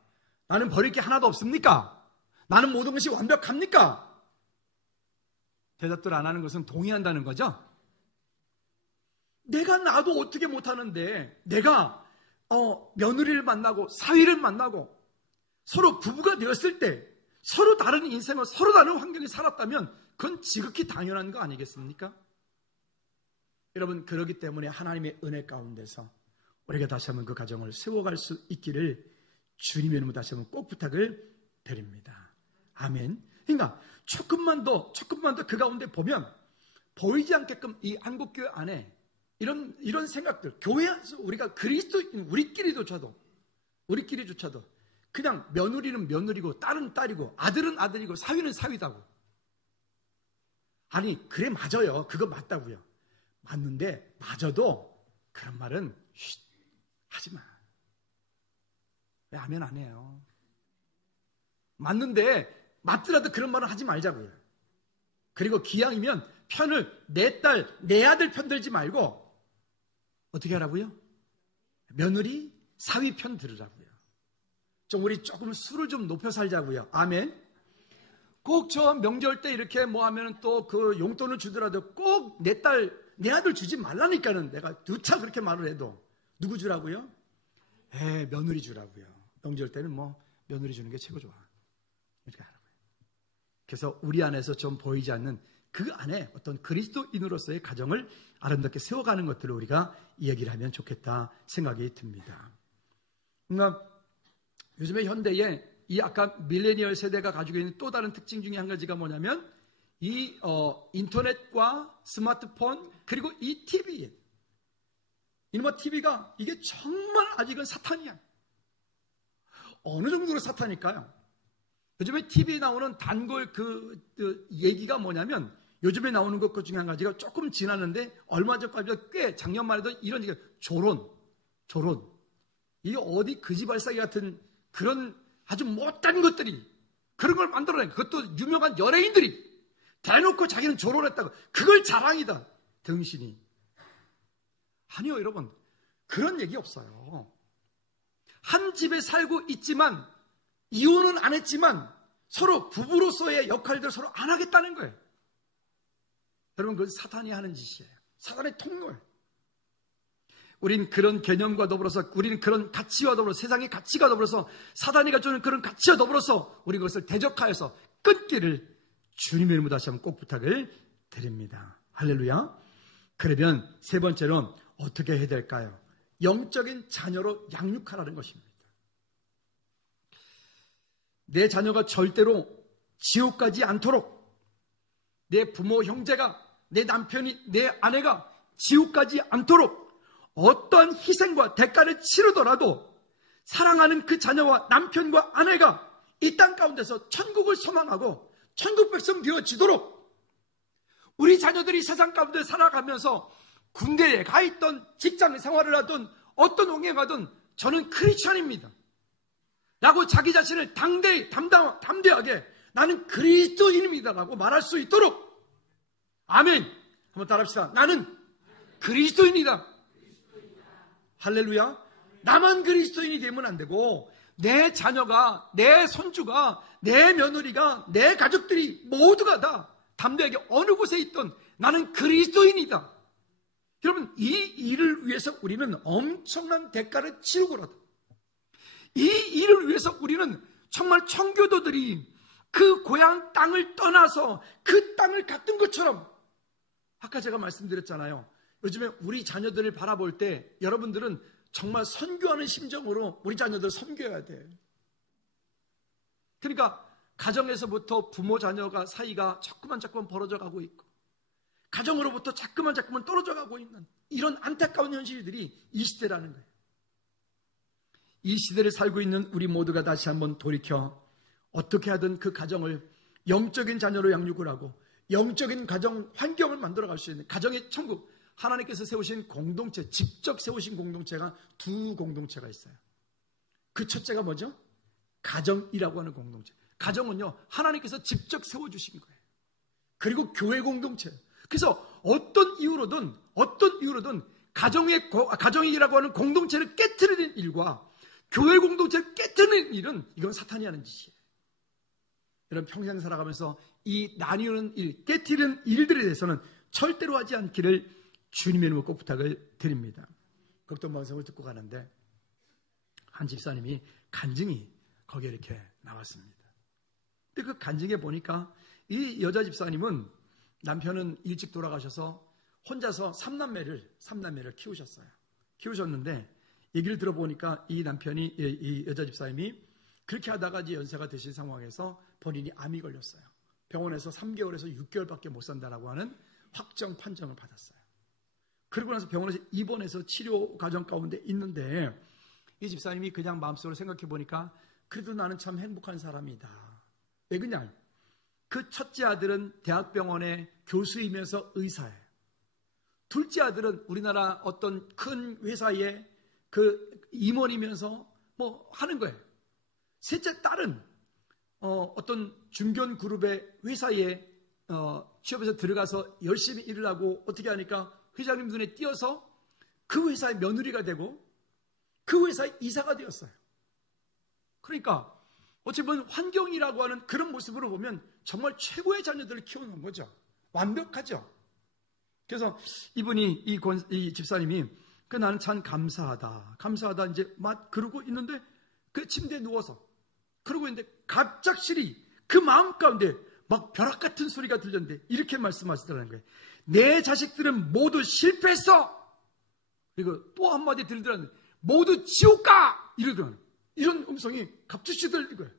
나는 버릴 게 하나도 없습니까? 나는 모든 것이 완벽합니까? 대답들 안 하는 것은 동의한다는 거죠. 내가 나도 어떻게 못하는데 내가 며느리를 만나고 사위를 만나고 서로 부부가 되었을 때 서로 다른 인생을 서로 다른 환경에 살았다면 그건 지극히 당연한 거 아니겠습니까? 여러분 그러기 때문에 하나님의 은혜 가운데서 우리가 다시 한번 그 가정을 세워갈 수 있기를 주님의 이름으로 다시 한번 꼭 부탁을 드립니다. 아멘. 그러니까 조금만 더 그 가운데 보면 보이지 않게끔 이 한국교회 안에 이런 생각들, 교회에서 우리가 그리스도인 우리끼리조차도 그냥 며느리는 며느리고 딸은 딸이고 아들은 아들이고 사위는 사위다고. 아니 그래 맞아요. 그거 맞다고요. 맞는데 맞아도 그런 말은 하지 마. 왜 아멘 안 해요? 맞는데 맞더라도 그런 말은 하지 말자고요. 그리고 기왕이면 편을 내 딸, 내 아들 편 들지 말고 어떻게 하라고요? 며느리, 사위 편 들으라고요. 우리 조금 수를 좀 높여 살자고요. 아멘. 꼭 저 명절 때 이렇게 뭐 하면은 또 그 용돈을 주더라도 꼭 내 딸, 내 아들 주지 말라니까는 내가 누차 그렇게 말을 해도 누구 주라고요? 며느리 주라고요. 명절 때는 뭐 며느리 주는 게 최고 좋아. 이렇게 하라고요. 그래서 우리 안에서 좀 보이지 않는 그 안에 어떤 그리스도인으로서의 가정을 아름답게 세워가는 것들을 우리가 이야기를 하면 좋겠다 생각이 듭니다. 그러니까 요즘에 현대에 이 아까 밀레니얼 세대가 가지고 있는 또 다른 특징 중에 한 가지가 뭐냐면 이 인터넷과 스마트폰 그리고 이 TV, 이놈의 TV가 이게 정말 아직은 사탄이야. 어느 정도로 사탄일까요? 요즘에 TV에 나오는 단골 그 얘기가 뭐냐면 요즘에 나오는 것 중에 한 가지가 조금 지났는데 얼마 전까지 꽤 작년만 해도 이런 얘기가 조론. 이게 어디 거지발사기 같은 그런 아주 못된 것들이 그런 걸 만들어낸 그것도 유명한 연예인들이 대놓고 자기는 조론했다고 그걸 자랑이다. 등신이. 아니요 여러분 그런 얘기 없어요. 한 집에 살고 있지만 이혼은 안 했지만 서로 부부로서의 역할들을 서로 안 하겠다는 거예요. 여러분 그건 사탄이 하는 짓이에요. 사탄의 통로예요. 우린 그런 개념과 더불어서 우리는 그런 가치와 더불어서 세상의 가치가 더불어서 사단이 가져오는 그런 가치와 더불어서 우리 그것을 대적하여서 끊기를 주님의 이름으로 다시 한번 꼭 부탁을 드립니다. 할렐루야. 그러면 세 번째로 어떻게 해야 될까요? 영적인 자녀로 양육하라는 것입니다. 내 자녀가 절대로 지옥 가지 않도록 내 부모 형제가 내 남편이 내 아내가 지옥 가지 않도록 어떠한 희생과 대가를 치르더라도 사랑하는 그 자녀와 남편과 아내가 이 땅 가운데서 천국을 소망하고 천국 백성 되어지도록 우리 자녀들이 세상 가운데 살아가면서 군대에 가 있던 직장 생활을 하든 어떤 동행에 가든 저는 크리스찬입니다 라고 자기 자신을 담대하게 나는 그리스도인입니다 라고 말할 수 있도록 아멘. 한번 따라합시다. 나는 그리스도인이다. 할렐루야. 나만 그리스도인이 되면 안 되고 내 자녀가, 내 손주가, 내 며느리가, 내 가족들이 모두가 다 담대하게 어느 곳에 있던 나는 그리스도인이다. 여러분, 이 일을 위해서 우리는 엄청난 대가를 치르고라도, 이 일을 위해서 우리는 정말 청교도들이 그 고향 땅을 떠나서 그 땅을 갖던 것처럼, 아까 제가 말씀드렸잖아요. 요즘에 우리 자녀들을 바라볼 때 여러분들은 정말 선교하는 심정으로 우리 자녀들 섬겨야 돼. 그러니까 가정에서부터 부모 자녀가 사이가 자꾸만 벌어져 가고 있고, 가정으로부터 자꾸만 떨어져 가고 있는 이런 안타까운 현실들이 이 시대라는 거예요. 이 시대를 살고 있는 우리 모두가 다시 한번 돌이켜 어떻게 하든 그 가정을 영적인 자녀로 양육을 하고 영적인 가정 환경을 만들어 갈 수 있는 가정의 천국, 하나님께서 세우신 공동체, 직접 세우신 공동체가 두 공동체가 있어요. 그 첫째가 뭐죠? 가정이라고 하는 공동체. 가정은요, 하나님께서 직접 세워주신 거예요. 그리고 교회 공동체. 그래서 어떤 이유로든 가정이라고 하는 공동체를 깨트리는 일과 교회 공동체를 깨트리는 일은 이건 사탄이 하는 짓이에요. 여러분, 평생 살아가면서 이 나뉘는 일, 깨트리는 일들에 대해서는 절대로 하지 않기를 주님의 이름으로 꼭 부탁을 드립니다. 극동 방송을 듣고 가는데 한 집사님이 간증이 거기에 이렇게 나왔습니다. 근데 그 간증에 보니까 이 여자 집사님은 남편은 일찍 돌아가셔서 혼자서 3남매를 키우셨는데 얘기를 들어보니까 이 남편이, 이 여자 집사님이 그렇게 하다가 이제 연세가 드신 상황에서 본인이 암이 걸렸어요. 병원에서 3개월에서 6개월밖에 못 산다라고 하는 확정 판정을 받았어요. 그러고 나서 병원에서 입원해서 치료 과정 가운데 있는데 이 집사님이 그냥 마음속으로 생각해 보니까 그래도 나는 참 행복한 사람이다. 왜 그냥 그 첫째 아들은 대학병원의 교수이면서 의사예요. 둘째 아들은 우리나라 어떤 큰 회사의 그 임원이면서 뭐 하는 거예요. 셋째 딸은 어떤 중견 그룹의 회사에 취업해서 들어가서 열심히 일을 하고 어떻게 하니까 회장님 눈에 띄어서 그 회사의 며느리가 되고 그 회사의 이사가 되었어요. 그러니까 어찌 보면 환경이라고 하는 그런 모습으로 보면 정말 최고의 자녀들을 키워놓은 거죠. 완벽하죠. 그래서 이분이 이 집사님이 나는 참 감사하다 이제 막 그러고 있는데 그 침대에 누워서 그러고 있는데 갑작스레 그 마음 가운데 막 벼락 같은 소리가 들렸는데 이렇게 말씀하시더라는 거예요. 내 자식들은 모두 실패했어. 그리고 또 한마디 들리더라는데 모두 지옥 가! 이러더라는 거예요. 이런 음성이 갑자기 들린 거예요.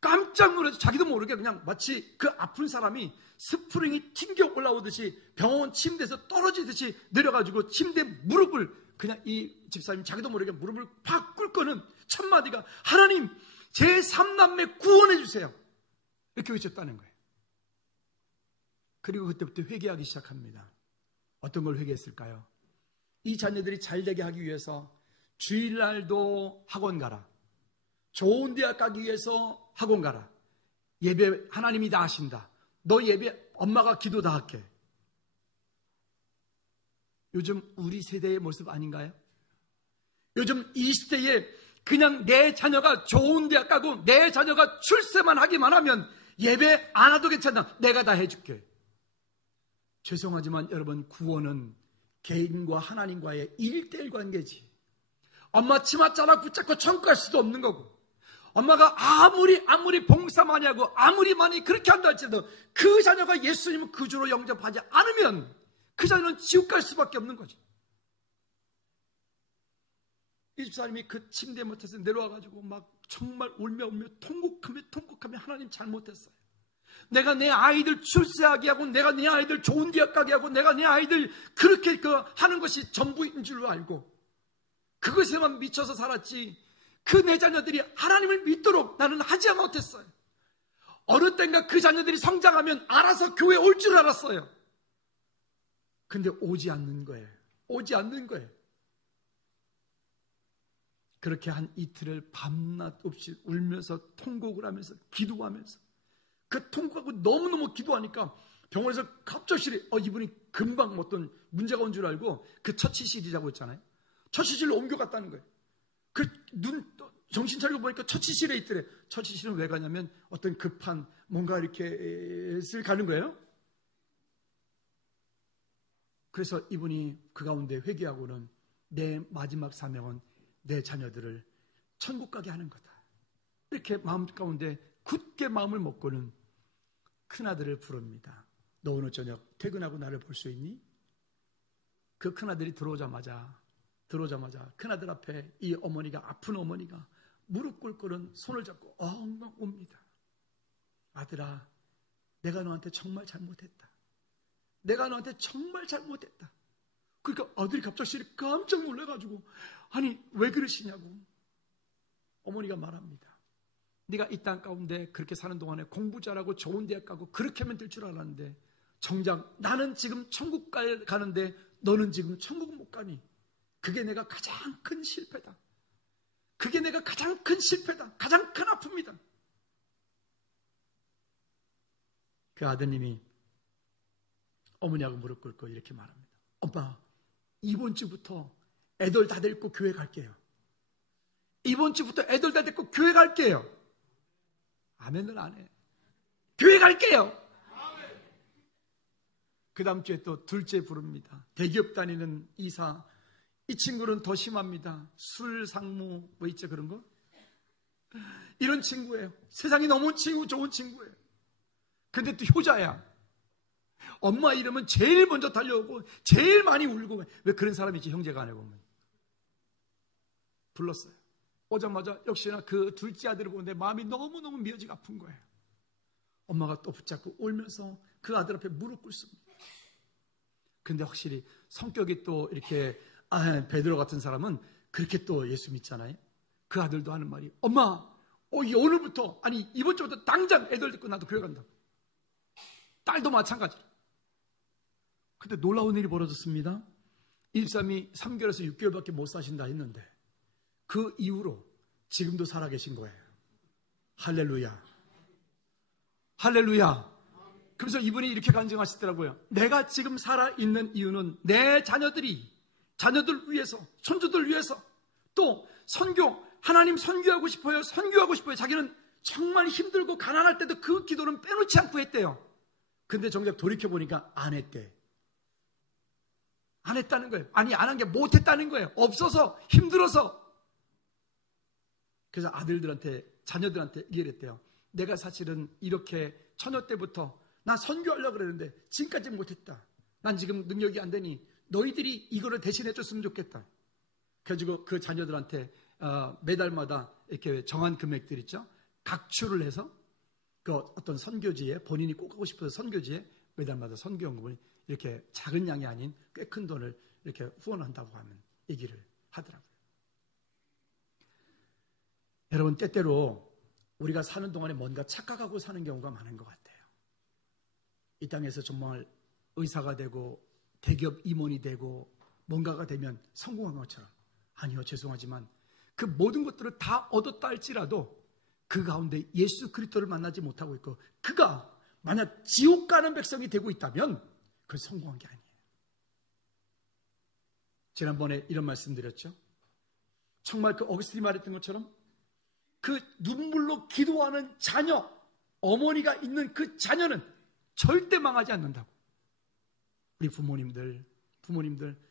깜짝 놀라서 자기도 모르게 그냥 마치 그 아픈 사람이 스프링이 튕겨 올라오듯이 병원 침대에서 떨어지듯이 내려가지고 침대 무릎을 그냥 이 집사님이 자기도 모르게 무릎을 팍 꿇고는 첫 마디가 하나님 제 3남매 구원해 주세요. 이렇게 외쳤다는 거예요. 그리고 그때부터 회개하기 시작합니다. 어떤 걸 회개했을까요? 이 자녀들이 잘 되게 하기 위해서 주일날도 학원 가라. 좋은 대학 가기 위해서 학원 가라. 예배 하나님이 다 하신다. 너 예배 엄마가 기도 다 할게. 요즘 우리 세대의 모습 아닌가요? 요즘 이 시대에 그냥 내 자녀가 좋은 대학 가고 내 자녀가 출세만 하기만 하면 예배 안 와도 괜찮다. 내가 다 해줄게. 죄송하지만 여러분, 구원은 개인과 하나님과의 1:1 관계지. 엄마 치마 자락 붙잡고 천국 갈 수도 없는 거고, 엄마가 아무리 봉사 많이 하고 아무리 많이 그렇게 한다 할지라도 그 자녀가 예수님을 구주로 영접하지 않으면 그 자녀는 지옥 갈 수밖에 없는 거죠. 이 집사님이 그 침대 못해서 내려와가지고 막 정말 울며 통곡하며 하나님 잘못했어요. 내가 내 아이들 출세하게 하고 내가 내 아이들 좋은 대학 가게 하고 내가 내 아이들 그렇게 하는 것이 전부인 줄로 알고 그것에만 미쳐서 살았지 그 내 자녀들이 하나님을 믿도록 나는 하지 못했어요. 어느 땐가 그 자녀들이 성장하면 알아서 교회에 올 줄 알았어요. 근데 오지 않는 거예요. 그렇게 한 이틀을 밤낮 없이 울면서 통곡을 하면서 기도하면서 그 통곡하고 너무너무 기도하니까 병원에서 갑작스레 이분이 금방 어떤 문제가 온 줄 알고 그 처치실이라고 했잖아요. 처치실로 옮겨갔다는 거예요. 정신 차리고 보니까 처치실에 있더래. 처치실은 왜 가냐면 어떤 급한 뭔가 이렇게 가는 거예요. 그래서 이분이 그 가운데 회개하고는 내 마지막 사명은 내 자녀들을 천국 가게 하는 거다. 이렇게 마음 가운데 굳게 마음을 먹고는 큰아들을 부릅니다. 너 오늘 저녁 퇴근하고 나를 볼 수 있니? 그 큰아들이 들어오자마자 큰아들 앞에 이 어머니가, 아픈 어머니가 무릎 꿇고는 손을 잡고 엉엉 옵니다. 아들아, 내가 너한테 정말 잘못했다. 내가 너한테 정말 잘못했다. 그러니까 아들이 갑자기 깜짝 놀라가지고 아니 왜 그러시냐고. 어머니가 말합니다. 네가 이 땅 가운데 그렇게 사는 동안에 공부 잘하고 좋은 대학 가고 그렇게 하면 될 줄 알았는데 정작 나는 지금 천국 가는데 너는 지금 천국 못 가니 그게 내가 가장 큰 실패다. 그게 내가 가장 큰 실패다. 가장 큰 아픔이다. 그 아드님이 어머니하고 무릎 꿇고 이렇게 말합니다. 엄마, 이번 주부터 애들 다 데리고 교회 갈게요. 이번 주부터 애들 다 데리고 교회 갈게요. 아멘을 안 해. 교회 갈게요. 그 다음 주에 또 둘째 부릅니다. 대기업 다니는 이사. 이 친구는 더 심합니다. 술, 상무 뭐 있죠 그런 거. 이런 친구예요. 세상이 너무 좋은 친구예요. 근데 또 효자야. 엄마 이러면 제일 먼저 달려오고 제일 많이 울고. 왜 그런 사람이 있지 형제가 안에 보면. 불렀어요. 오자마자 역시나 그 둘째 아들을 보는데 마음이 너무너무 미어지고 아픈 거예요. 엄마가 또 붙잡고 울면서 그 아들 앞에 무릎 꿇습니다. 근데 확실히 성격이 또 이렇게 베드로 같은 사람은 그렇게 또 예수 믿잖아요. 그 아들도 하는 말이 엄마 오늘부터 아니 이번 주부터 당장 애들 데리고 나도 교회 간다. 딸도 마찬가지로. 근데 놀라운 일이 벌어졌습니다. 132 3개월에서 6개월밖에 못 사신다 했는데 그 이후로 지금도 살아계신 거예요. 할렐루야. 할렐루야. 그래서 이분이 이렇게 간증하시더라고요. 내가 지금 살아있는 이유는 내 자녀들 위해서, 손주들 위해서, 또 하나님 선교하고 싶어요. 자기는 정말 힘들고 가난할 때도 그 기도는 빼놓지 않고 했대요. 근데 정작 돌이켜보니까 안 했대. 안 했다는 거예요. 아니, 안 한 게 못했다는 거예요. 없어서, 힘들어서. 그래서 자녀들한테 얘기를 했대요. 내가 사실은 이렇게 처녀 때부터 나 선교하려고 그랬는데 지금까지 못했다. 난 지금 능력이 안 되니 너희들이 이거를 대신해 줬으면 좋겠다. 그래가지고 그 자녀들한테 매달마다 이렇게 정한 금액들 있죠. 각출을 해서 그 어떤 선교지에 본인이 꼭 가고 싶어서 선교지에 매달마다 선교연금을 이렇게 작은 양이 아닌 꽤 큰 돈을 이렇게 후원한다고 하는 얘기를 하더라고요. 여러분 때때로 우리가 사는 동안에 뭔가 착각하고 사는 경우가 많은 것 같아요. 이 땅에서 정말 의사가 되고 대기업 임원이 되고 뭔가가 되면 성공한 것처럼. 아니요, 죄송하지만 그 모든 것들을 다 얻었다 할지라도 그 가운데 예수 그리스도를 만나지 못하고 있고 그가 만약 지옥 가는 백성이 되고 있다면 그건 성공한 게 아니에요. 지난번에 이런 말씀 드렸죠. 정말 그 어거스틴이 말했던 것처럼 그 눈물로 기도하는 자녀, 어머니가 있는 그 자녀는 절대 망하지 않는다고. 우리 부모님들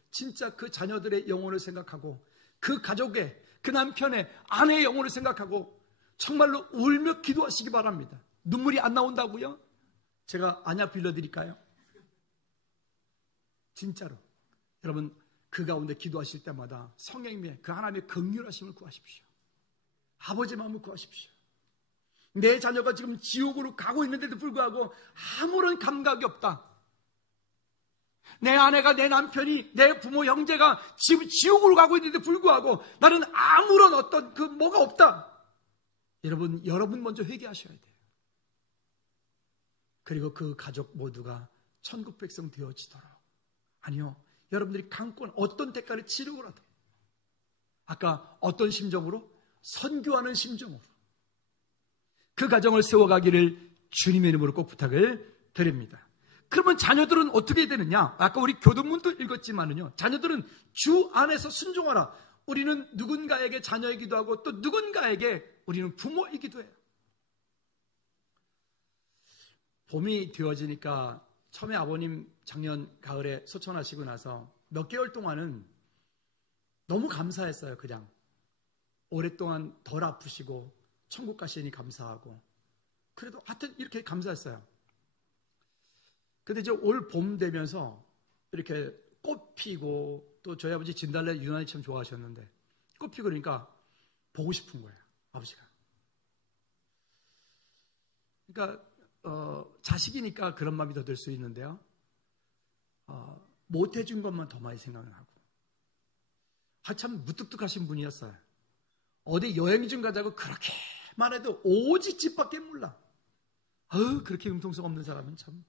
진짜 그 자녀들의 영혼을 생각하고 그 가족의, 그 남편의, 아내의 영혼을 생각하고 정말로 울며 기도하시기 바랍니다. 눈물이 안 나온다고요? 제가 안약 빌려드릴까요? 진짜로. 여러분 그 가운데 기도하실 때마다 성령님의 그 하나님의 긍휼하심을 구하십시오. 아버지 마음을 구하십시오. 내 자녀가 지금 지옥으로 가고 있는데도 불구하고 아무런 감각이 없다. 내 아내가, 내 남편이, 내 부모, 형제가 지금 지옥으로 가고 있는데 불구하고 나는 아무런 어떤 뭐가 없다. 여러분 먼저 회개하셔야 돼요. 그리고 그 가족 모두가 천국 백성 되어지도록. 아니요, 여러분들이 강권 어떤 대가를 치르고라도 아까 어떤 심정으로? 선교하는 심정으로 그 가정을 세워가기를 주님의 이름으로 꼭 부탁을 드립니다. 그러면 자녀들은 어떻게 되느냐? 아까 우리 교동문도 읽었지만은요, 자녀들은 주 안에서 순종하라. 우리는 누군가에게 자녀이기도 하고 또 누군가에게 우리는 부모이기도 해요. 봄이 되어지니까 처음에 아버님 작년 가을에 소천하시고 나서 몇 개월 동안은 너무 감사했어요. 그냥 오랫동안 덜 아프시고 천국 가시니 감사하고, 그래도 하여튼 이렇게 감사했어요. 근데 이제 올 봄 되면서 이렇게 꽃 피고, 또 저희 아버지 진달래 유난히 참 좋아하셨는데 꽃 피고 그러니까 보고 싶은 거예요, 아버지가. 그러니까 자식이니까 그런 마음이 더 들 수 있는데요, 못 해준 것만 더 많이 생각을 하고. 참 무뚝뚝하신 분이었어요. 어디 여행 좀 가자고 그렇게만 해도 오직 집 밖에 몰라. 그렇게 융통성 없는 사람은 참.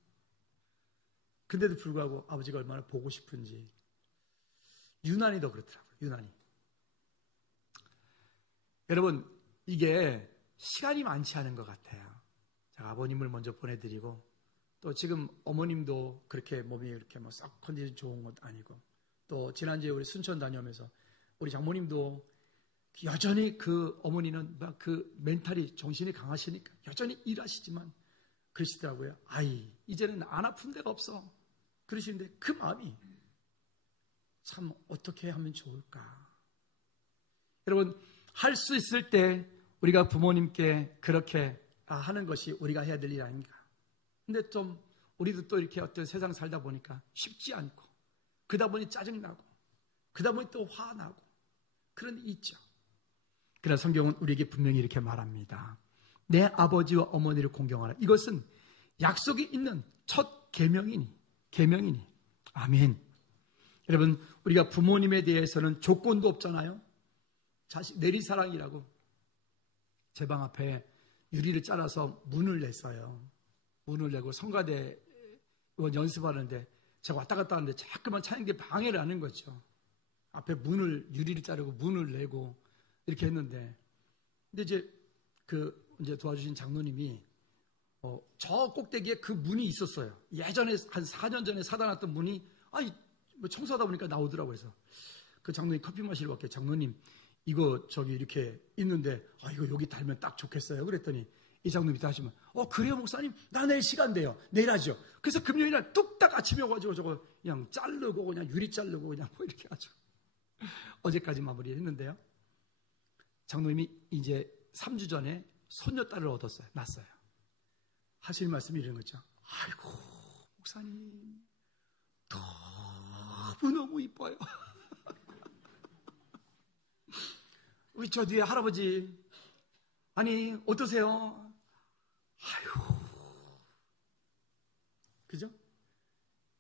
근데도 불구하고 아버지가 얼마나 보고 싶은지 유난히 더 그렇더라고요. 유난히. 여러분, 이게 시간이 많지 않은 것 같아요. 제가 아버님을 먼저 보내드리고, 또 지금 어머님도 그렇게 몸이 이렇게 뭐 썩 컨디션 좋은 것 아니고, 또 지난주에 우리 순천 다녀오면서 우리 장모님도 여전히 그 어머니는 막 그 멘탈이, 정신이 강하시니까 여전히 일하시지만 그러시더라고요. 이제는 안 아픈 데가 없어. 그러시는데 그 마음이 참 어떻게 하면 좋을까. 여러분, 할 수 있을 때 우리가 부모님께 그렇게 하는 것이 우리가 해야 될 일 아닌가. 근데 좀 우리도 또 이렇게 어떤 세상 살다 보니까 쉽지 않고, 그러다 보니 짜증나고, 그러다 보니 또 화나고, 그런 일이 있죠. 그러나 성경은 우리에게 분명히 이렇게 말합니다. 내 아버지와 어머니를 공경하라. 이것은 약속이 있는 첫 계명이니. 아멘. 여러분, 우리가 부모님에 대해서는 조건도 없잖아요. 자식 내리사랑이라고 제 방 앞에 유리를 잘라서 문을 냈어요. 문을 내고 성가대 연습하는데 제가 왔다 갔다 하는데 자꾸만 차는 게 방해를 하는 거죠. 앞에 유리를 자르고 문을 내고 이렇게 했는데, 근데 이제 도와주신 장로님이 저 꼭대기에 그 문이 있었어요. 예전에 한 4년 전에 사다 놨던 문이 뭐 청소하다 보니까 나오더라고요. 그래서 그 장로님 커피 마시러 갈게요. 장로님, 이거 저기 이렇게 있는데 이거 여기 달면 딱 좋겠어요. 그랬더니 이 장로님이 다 하시면 그래요 목사님, 나 내일 시간 돼요. 내일 하죠. 그래서 금요일날 뚝딱 아침에 와가지고 저거 그냥 자르고, 그냥 유리 자르고, 그냥 뭐 이렇게 하죠. 어제까지 마무리했는데요, 장로님이 이제 3주 전에 손녀딸을 낳았어요. 하실 말씀이 이런 거죠. 아이고 목사님, 너무 이뻐요. 우리 저 뒤에 할아버지, 어떠세요? 아이고, 그죠?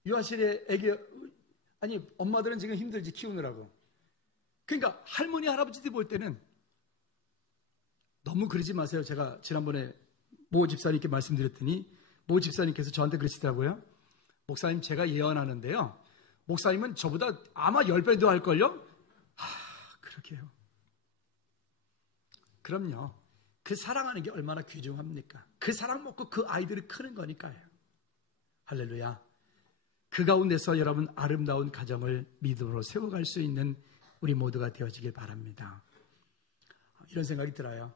유아실에 애기, 엄마들은 지금 힘들지 키우느라고. 그러니까 할머니 할아버지들 볼 때는 너무 그러지 마세요. 제가 지난번에 모 집사님께 말씀드렸더니 모 집사님께서 저한테 그러시더라고요. 목사님, 제가 예언하는데요, 목사님은 저보다 아마 10배 더 할걸요? 그러게요. 그럼요. 그 사랑하는 게 얼마나 귀중합니까? 그 사랑 먹고 그 아이들이 크는 거니까요. 할렐루야. 그 가운데서 여러분 아름다운 가정을 믿음으로 세워갈 수 있는 우리 모두가 되어지길 바랍니다. 이런 생각이 들어요.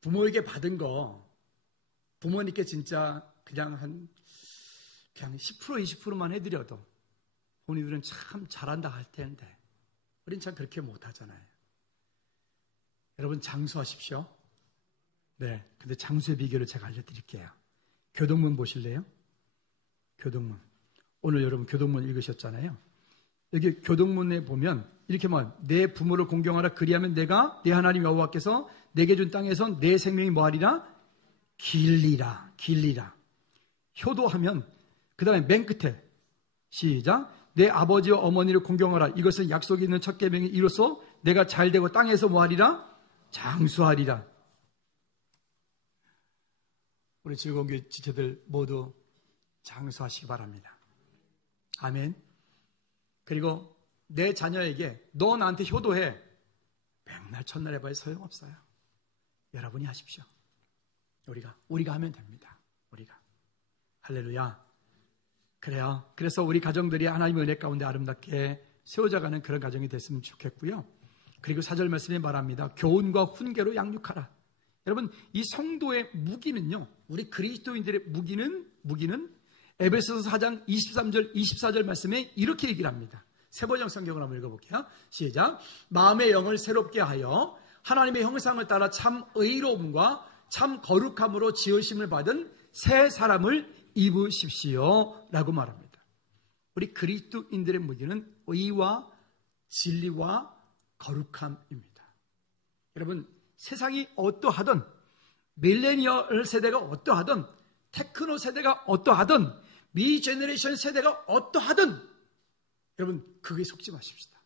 부모에게 받은 거 부모님께 진짜 그냥 10% 20%만 해드려도 본인들은 참 잘한다 할 텐데 우린 참 그렇게 못하잖아요. 여러분, 장수하십시오. 네, 근데 장수의 비결을 제가 알려드릴게요. 교동문 보실래요? 교동문. 오늘 여러분 교동문 읽으셨잖아요. 여기 교동문에 보면 이렇게 내 부모를 공경하라. 그리하면 내가 내 하나님 여호와께서 내게 준 땅에서 내 생명이 뭐하리라? 길리라. 효도하면 그 다음에 맨 끝에 시작. 내 아버지와 어머니를 공경하라. 이것은 약속이 있는 첫 계명이 이로써 내가 잘되고 땅에서 뭐하리라? 장수하리라. 우리 즐거운 교회 지체들 모두 장수하시기 바랍니다. 아멘. 그리고 내 자녀에게 너 나한테 효도해. 백날 첫날 해봐야 소용없어요. 여러분이 하십시오. 우리가 하면 됩니다. 우리가. 할렐루야. 그래요. 그래서 우리 가정들이 하나님의 은혜 가운데 아름답게 세워져가는 그런 가정이 됐으면 좋겠고요. 그리고 4절 말씀에 말합니다. 교훈과 훈계로 양육하라. 여러분, 이 성도의 무기는요, 우리 그리스도인들의 무기는 에베소서 4장 23절 24절 말씀에 이렇게 얘기를 합니다. 세번역 성경을 한번 읽어볼게요. 시작. 마음의 영을 새롭게 하여 하나님의 형상을 따라 참 의로움과 참 거룩함으로 지으심을 받은 새 사람을 입으십시오 라고 말합니다. 우리 그리스도인들의 무기는 의와 진리와 거룩함입니다. 여러분, 세상이 어떠하든, 밀레니얼 세대가 어떠하든, 테크노 세대가 어떠하든, 미 제너레이션 세대가 어떠하든, 여러분, 그게 속지 마십시다.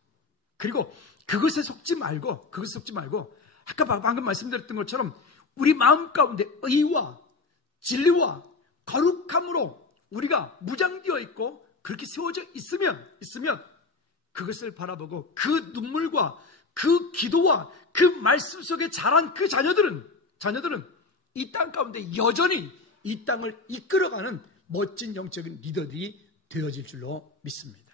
그리고 그것에 속지 말고, 아까 방금 말씀드렸던 것처럼 우리 마음 가운데 의와 진리와 거룩함으로 우리가 무장되어 있고 그렇게 세워져 있으면 그것을 바라보고 그 눈물과 그 기도와 그 말씀 속에 자란 그 자녀들은 이 땅 가운데 여전히 이 땅을 이끌어가는 멋진 영적인 리더들이 되어질 줄로 믿습니다.